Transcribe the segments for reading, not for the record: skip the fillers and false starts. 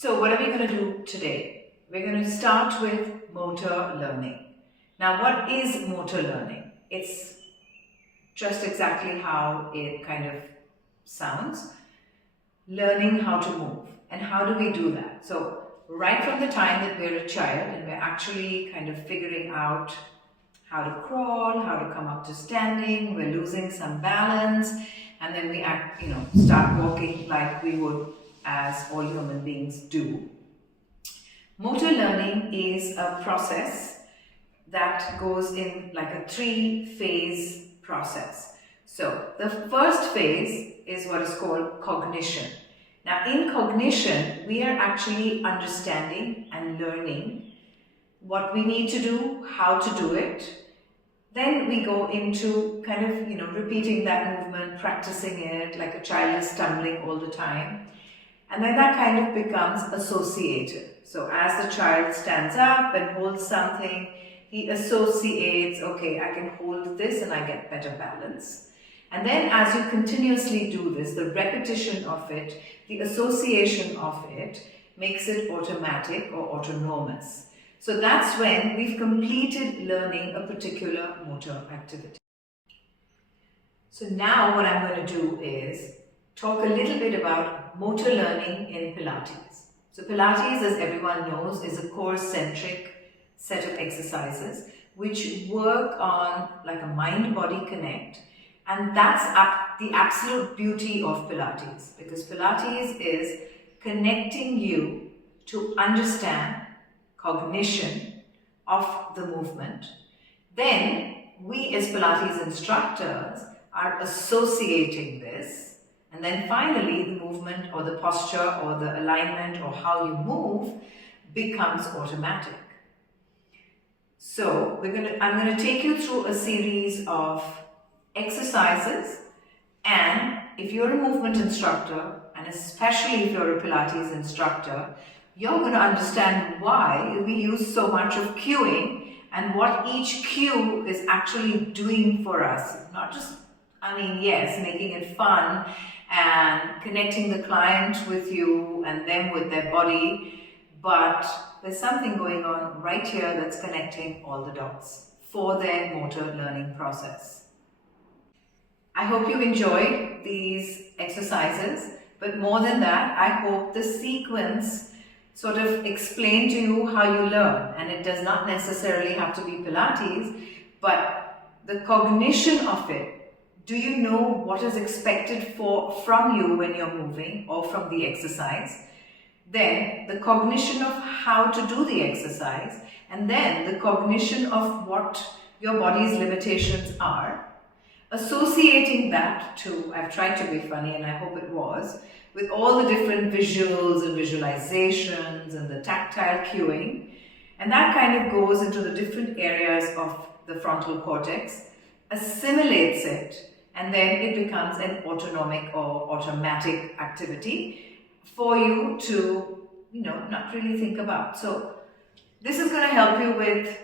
So what are we going to do today? We're going to start with motor learning. Now, what is motor learning? It's just exactly how it kind of sounds. Learning how to move. And how do we do that? So right from the time that we're a child and we're actually kind of figuring out how to crawl, how to come up to standing, we're losing some balance, and then we start walking like we would as all human beings do. Motor learning is a process that goes in like a 3-phase process. So the first phase is what is called cognition. Now in cognition, we are actually understanding and learning what we need to do, how to do it. Then we go into kind of, repeating that movement, practicing it like a child is stumbling all the time. And then that kind of becomes associated. So as the child stands up and holds something, he associates, okay, I can hold this and I get better balance. And then as you continuously do this, the repetition of it, the association of it, makes it automatic or autonomous. So that's when we've completed learning a particular motor activity. So now what I'm going to do is talk a little bit about motor learning in Pilates. So Pilates, as everyone knows, is a core-centric set of exercises which work on like a mind-body connect, and that's the absolute beauty of Pilates, because Pilates is connecting you to understand cognition of the movement. Then we as Pilates instructors are associating this, and then finally the movement or the posture or the alignment or how you move becomes automatic. So I'm going to take you through a series of exercises, and if you're a movement instructor, and especially if you're a Pilates instructor, you're going to understand why we use so much of cueing and what each cue is actually doing for us. Not just, yes, making it fun and connecting the client with you and them with their body, but there's something going on right here that's connecting all the dots for their motor learning process. I hope you enjoyed these exercises, but more than that, I hope the sequence sort of explain to you how you learn. And it does not necessarily have to be Pilates, but the cognition of it. Do you know what is expected from you when you're moving or from the exercise? Then the cognition of how to do the exercise, and then the cognition of what your body's limitations are. Associating that to, I've tried to be funny and I hope it was, with all the different visuals and visualizations and the tactile cueing, and that kind of goes into the different areas of the frontal cortex, assimilates it, and then it becomes an autonomic or automatic activity for you to, not really think about. So this is going to help you with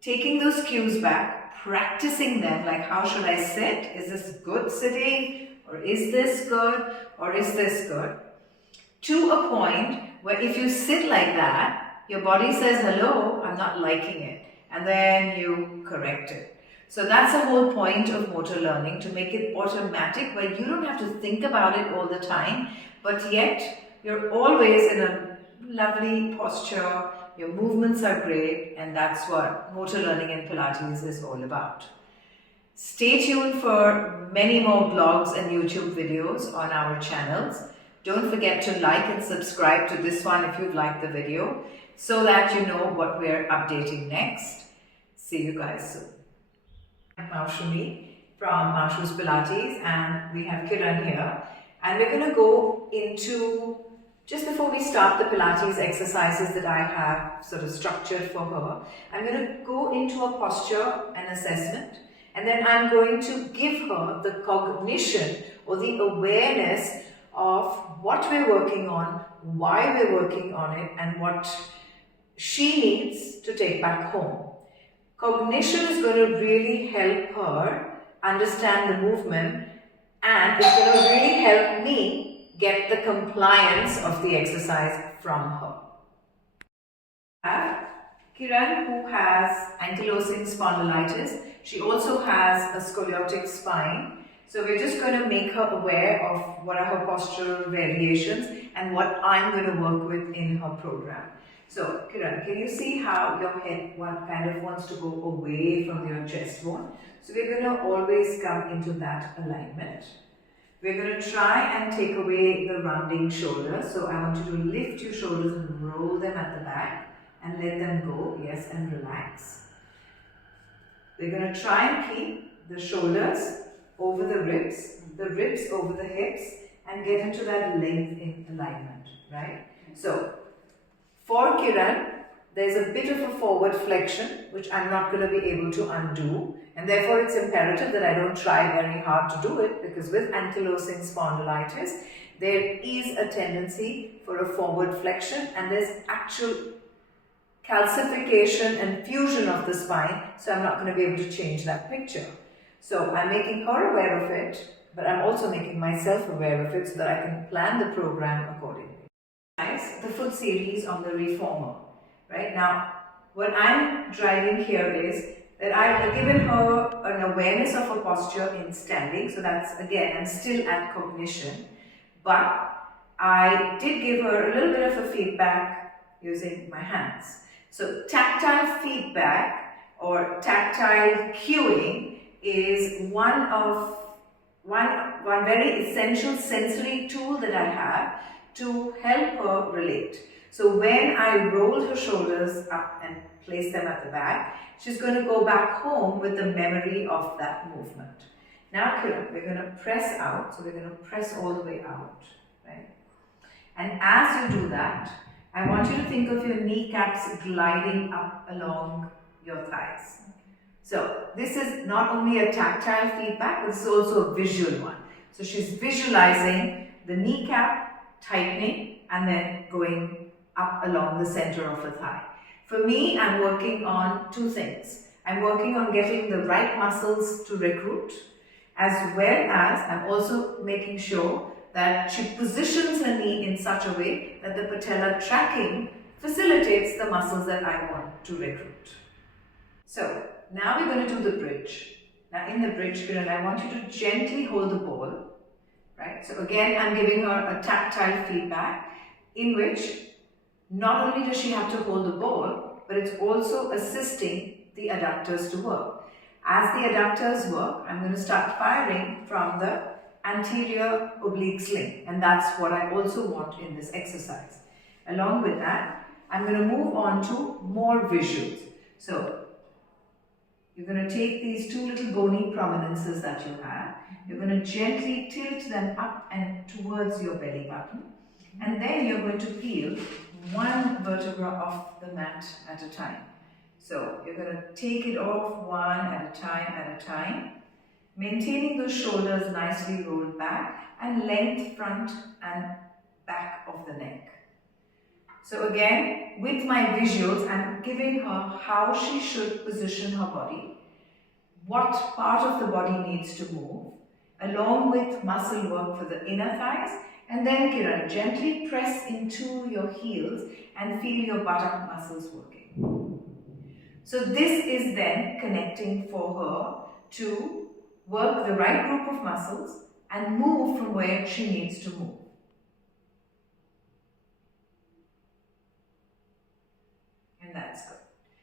taking those cues back, practicing them, like how should I sit? Is this good sitting? Or is this good? Or is this good? To a point where if you sit like that, your body says, hello, I'm not liking it. And then you correct it. So that's the whole point of motor learning, to make it automatic, where you don't have to think about it all the time, but yet you're always in a lovely posture, your movements are great, and that's what motor learning in Pilates is all about. Stay tuned for many more blogs and YouTube videos on our channels. Don't forget to like and subscribe to this one if you've liked the video, so that you know what we're updating next. See you guys soon. I'm Maushumi from Maushu's Pilates, and we have Kiran here, and we're going to go into, just before we start the Pilates exercises that I have sort of structured for her, I'm going to go into a posture and assessment, and then I'm going to give her the cognition or the awareness of what we're working on, why we're working on it, and what she needs to take back home. Cognition is going to really help her understand the movement, and it's going to really help me get the compliance of the exercise from her. Kiran, who has ankylosing spondylitis. She also has a scoliotic spine. So we're just going to make her aware of what are her postural variations and what I'm going to work with in her program. So Kiran, can you see how your head kind of wants to go away from your chest bone? So we're going to always come into that alignment. We're going to try and take away the rounding shoulders. So I want you to lift your shoulders and roll them at the back and let them go, yes, and relax. We're going to try and keep the shoulders over the ribs over the hips, and get into that length in alignment, right? So, for Kiran, there's a bit of a forward flexion, which I'm not going to be able to undo, and therefore it's imperative that I don't try very hard to do it, because with ankylosing spondylitis, there is a tendency for a forward flexion, and there's actual calcification and fusion of the spine, so I'm not going to be able to change that picture. So I'm making her aware of it, but I'm also making myself aware of it so that I can plan the program accordingly. The foot series on the reformer. Right now, what I'm driving here is that I've given her an awareness of her posture in standing, so that's again, I'm still at cognition, but I did give her a little bit of a feedback using my hands. So tactile feedback or tactile cueing is one very essential sensory tool that I have to help her relate. So when I roll her shoulders up and place them at the back, she's going to go back home with the memory of that movement. Now Kiran, we're going to press out, so we're going to press all the way out, right? And as you do that, I want you to think of your kneecaps gliding up along your thighs. So this is not only a tactile feedback, but this is also a visual one. So she's visualizing the kneecap tightening and then going up along the center of the thigh. For me, I'm working on two things. I'm working on getting the right muscles to recruit, as well as I'm also making sure that she positions her knee in such a way that the patella tracking facilitates the muscles that I want to recruit. So now we're going to do the bridge. Now in the bridge, Kiran, I want you to gently hold the ball, right? So again, I'm giving her a tactile feedback in which not only does she have to hold the ball, but it's also assisting the adductors to work. As the adductors work, I'm going to start firing from the anterior oblique sling, and that's what I also want in this exercise. Along with that, I'm going to move on to more visuals. So you're going to take these two little bony prominences that you have, you're going to gently tilt them up and towards your belly button, and then you're going to peel one vertebra off the mat at a time. So you're going to take it off one at a time, maintaining those shoulders nicely rolled back and length front and back of the neck. So again, with my visuals, I'm giving her how she should position her body, what part of the body needs to move, along with muscle work for the inner thighs, and then Kiran, gently press into your heels and feel your buttock muscles working. So this is then connecting for her to work the right group of muscles and move from where she needs to move. And that's good.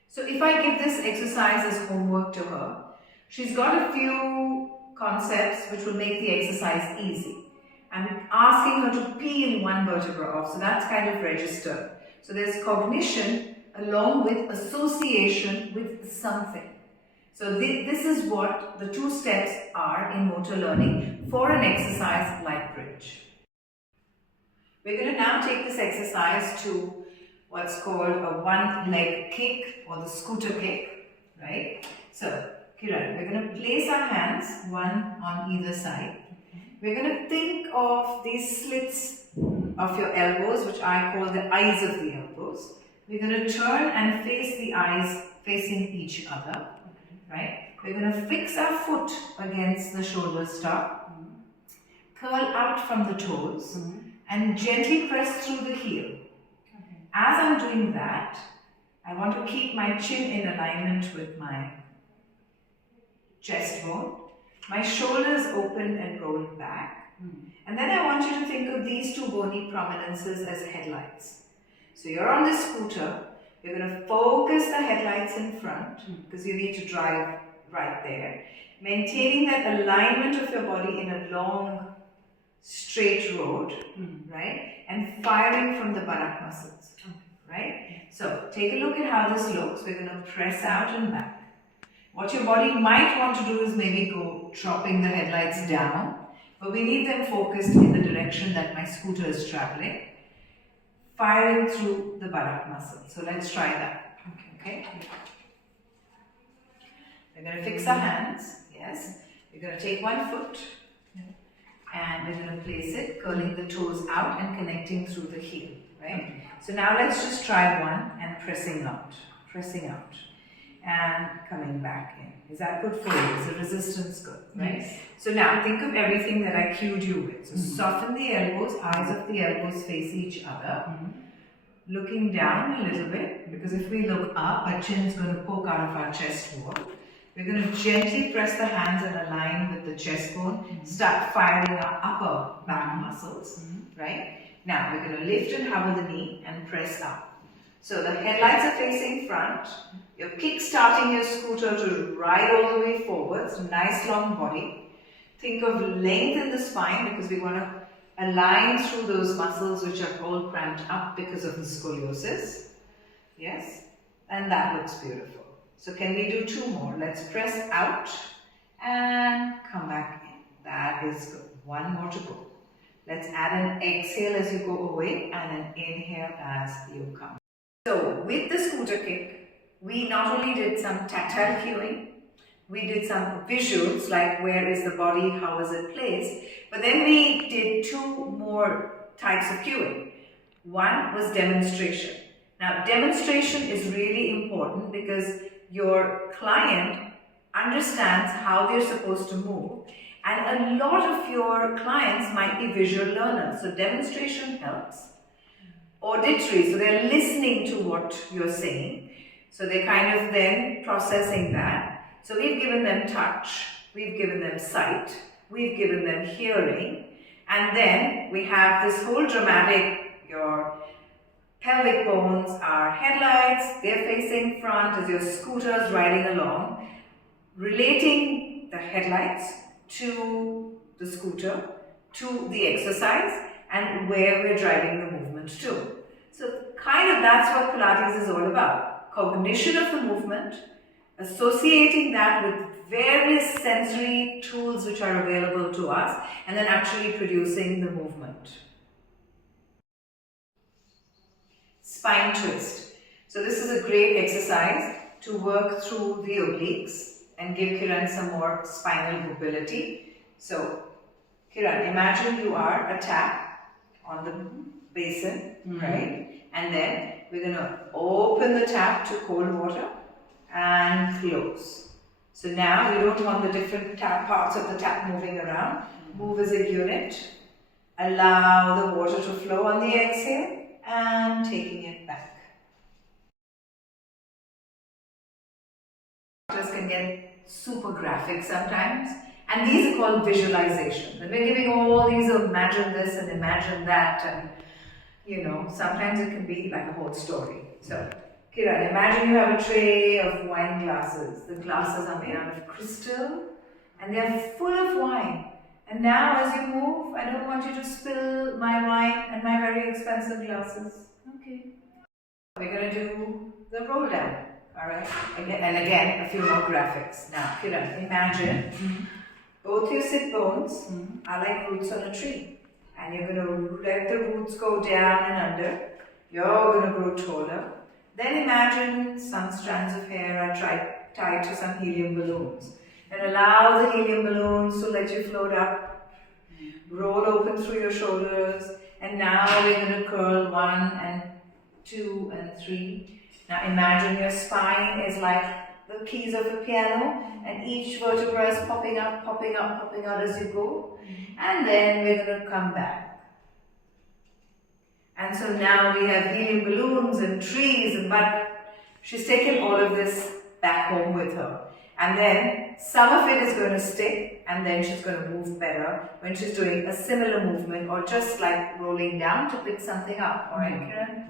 So if I give this exercise as homework to her, she's got a few concepts which will make the exercise easy. I'm asking her to peel one vertebra off, so that's kind of registered. So there's cognition along with association with something. So this is what the two steps are in motor learning for an exercise like bridge. We're going to now take this exercise to what's called a one-leg kick or the scooter kick, right? So Kiran, we're going to place our hands one on either side. We're going to think of these slits of your elbows, which I call the eyes of the elbows. We're going to turn and face the eyes facing each other, right? We're going to fix our foot against the shoulder stop, curl out from the toes, and gently press through the heel. Okay. As I'm doing that, I want to keep my chin in alignment with my chest bone. My shoulders open and rolled back. And then I want you to think of these two bony prominences as headlights. So you're on this scooter, you're going to focus the headlights in front because you need to drive right there. Maintaining that alignment of your body in a long, straight road, right? And firing from the buttock muscles, right? So take a look at how this looks. We're going to press out and back. What your body might want to do is maybe go dropping the headlights down, but we need them focused in the direction that my scooter is traveling, firing through the buttock muscle. So let's try that. Okay? We're going to fix our hands. Yes. We're going to take one foot and we're going to place it, curling the toes out and connecting through the heel. Right? So now let's just try one and pressing out, and coming back in. Is that good for you? Is the resistance good? Right? Yes. So now think of everything that I cued you with. So soften the elbows, eyes of the elbows face each other. Looking down a little bit, because if we look up, our chin's going to poke out of our chest wall. We're going to gently press the hands and align with the chest bone. Start firing our upper back muscles. Right? Now we're going to lift and hover the knee and press up. So the headlights are facing front. You're kick-starting your scooter to ride all the way forwards. Nice long body. Think of length in the spine because we want to align through those muscles which are all cramped up because of the scoliosis. Yes? And that looks beautiful. So can we do two more? Let's press out and come back in. That is good. One more to go. Let's add an exhale as you go away and an inhale as you come. So with the scooter kick, we not only did some tactile cueing, we did some visuals like where is the body, how is it placed, but then we did two more types of cueing. One was demonstration. Now demonstration is really important because your client understands how they're supposed to move, and a lot of your clients might be visual learners, so demonstration helps. Auditory, so they're listening to what you're saying, so they're kind of then processing that. So we've given them touch, we've given them sight, we've given them hearing, and then we have this whole dramatic, your pelvic bones are headlights, they're facing front as your scooter's riding along, relating the headlights to the scooter, to the exercise, and where we're driving the movement to. So kind of that's what Pilates is all about. Cognition of the movement, associating that with various sensory tools which are available to us, and then actually producing the movement. Spine twist. So this is a great exercise to work through the obliques and give Kiran some more spinal mobility. So Kiran, imagine you are a tap on the basin, right? And then we're going to open the tap to cold water and close. So now we don't want the different parts of the tap moving around. Move as a unit. Allow the water to flow on the exhale and taking it back. Just can get super graphic sometimes. And these are called visualization. And we're giving all these imagine this and imagine that, and you know, sometimes it can be like a whole story. So, Kiran, imagine you have a tray of wine glasses. The glasses are made out of crystal and they're full of wine. And now as you move, I don't want you to spill my wine and my very expensive glasses. Okay. We're going to do the roll down. Alright? Again, a few more graphics. Now, Kiran, imagine both your sit bones are like roots on a tree. And you're going to let the roots go down and under. You're going to grow taller. Then imagine some strands of hair are tied to some helium balloons. And allow the helium balloons to let you float up. Roll open through your shoulders. And now we're going to curl 1 and 2 and 3. Now imagine your spine is like the keys of a piano, and each vertebra is popping up, popping up, popping out as you go. And then we're going to come back. And so now we have helium balloons and trees, but she's taken all of this back home with her. And then some of it is going to stick, and then she's going to move better when she's doing a similar movement or just like rolling down to pick something up. Alright, Kiran?